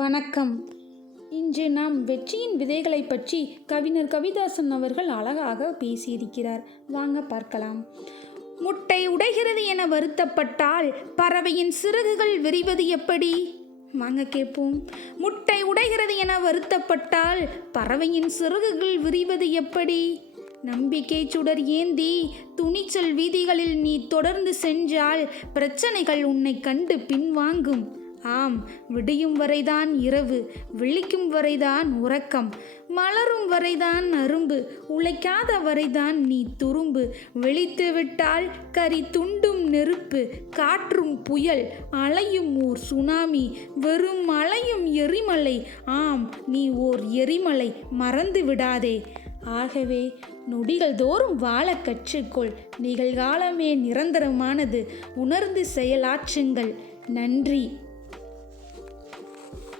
வணக்கம். இன்று நாம் வெற்றியின் விதைகளை பற்றி கவிஞர் கவிதாசன் அவர்கள் அழகாக பேசியிருக்கிறார். வாங்க பார்க்கலாம். முட்டை உடைகிறது என வருத்தப்பட்டால் பறவையின் சிறகுகள் விரிவது எப்படி? வாங்க கேட்போம். முட்டை உடைகிறது என வருத்தப்பட்டால் பறவையின் சிறகுகள் விரிவது எப்படி? நம்பிக்கை சுடர் ஏந்தி துணிச்சல் வீதிகளில் நீ தொடர்ந்து சென்றால் பிரச்சனைகள் உன்னை கண்டு பின்வாங்கும். ஆம், விடியும் வரைதான் இரவு, விழிக்கும் வரைதான் உறக்கம், மலரும் வரைதான் அரும்பு, உழைக்காத வரைதான் நீ துரும்பு. விழித்து விட்டால் கரி துண்டும் நெருப்பு, காற்றும் புயல், அலையும் ஓர் சுனாமி, வெறும் அலையும் எரிமலை. ஆம், நீ ஓர் எரிமலை, மறந்து விடாதே. ஆகவே நொடிகள் தோறும் வாழ கற்றுக்கொள். நிகழ்காலமே நிரந்தரமானது. உணர்ந்து செயலாற்றுங்கள். நன்றி.